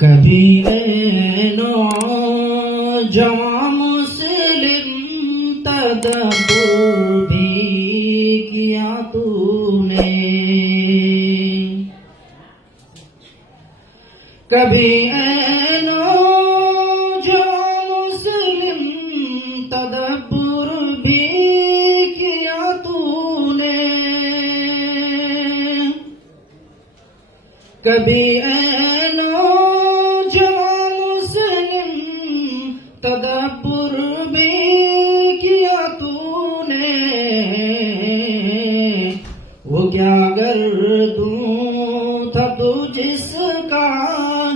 कभी ऐनो जवां मुस्लिम तदब्बुर भी किया तूने। कभी ऐनो जवां मुस्लिम तदब्बुर भी किया तूने। कभी तदब्बुर भी किया तूने। वो क्या गर्दूं था तू जिसका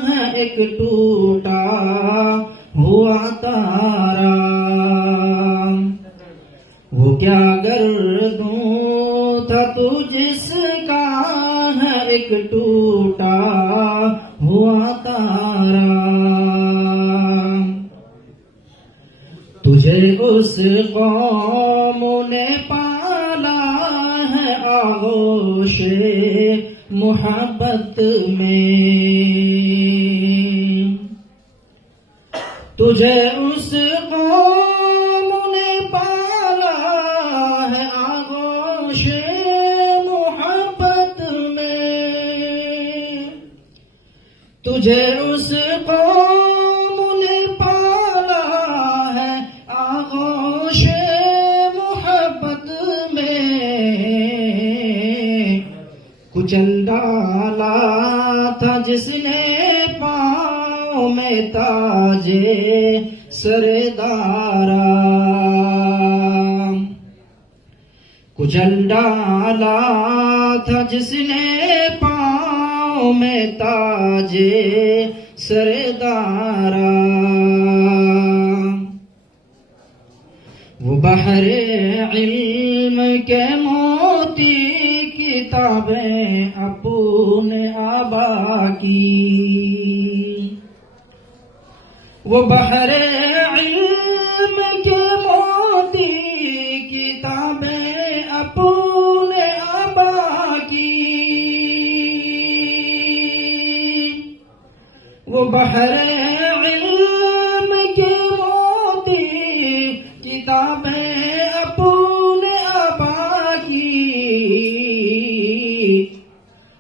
है एक टूटा हुआ तारा। वो क्या गर्दूं था तू जिसका है एक टूटा हुआ तारा। तुझे उस कौम ने पाला है आगोशे मोहब्बत में। तुझे उस कौम ने पाला है आगोशे मोहब्बत में। तुझे उस कौम ने पाला है आगोशे मोहब्बत में। कुचल डाला था जिसने पाँव में ताजे सरदारा। कुचल डाला था जिसने पाँव में ताजे सरदारा। वो बहरे इल्म के मोती किताबें अपने आबा की। वो बहरे इल्म के मोती किताबें अपने आबा की। वो बहरे इल्म के मोती किताबें अपने आबा की।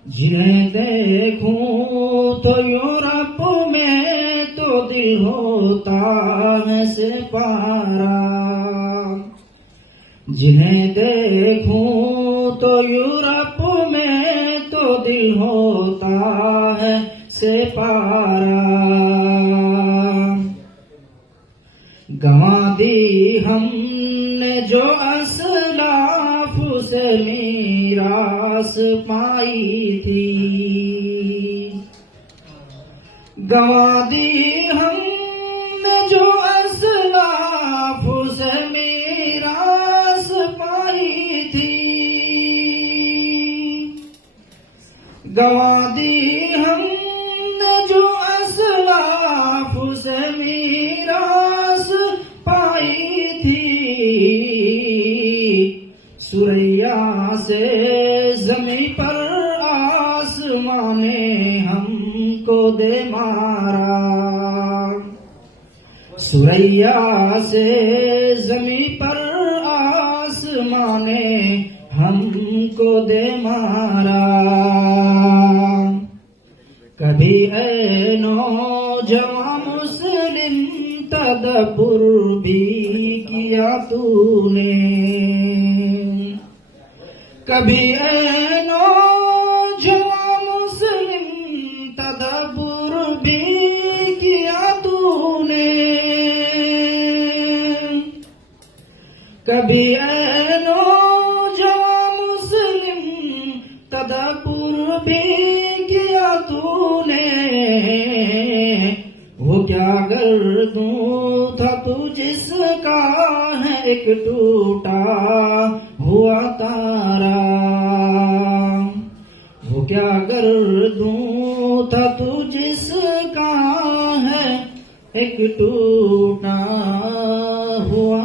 जिन्हें देखूं तो यूरोप में तो दिल होता है सिपारा। जिन्हें देखूं तो यूरोप में तो दिल होता है सिपारा। गंवा दी हमने जो असलाफ से मीरास पाई थी। गंवा दी हमने जो असलाफ से मीरास पाई थी। गंवा दी हमने जो असलाफ से मीरास पाई थी। सुरैया से जमी पर आसमां ने हमको दे मारा। सुरैया से जमी पर आसमां ने हमको दे मारा। कभी ऐनो जवां मुस्लिम तदब्बुर भी किया तूने। कभी ऐनो जवां मुस्लिम तदब्बुर भी किया तूने। कभी ऐनो जवां मुस्लिम तदब्बुर भी किया तूने। वो क्या गर्दूं था तू जिसका है एक टूटा हुआ तारा। वो क्या गर्दूं था तू जिसका है एक टूटा हुआ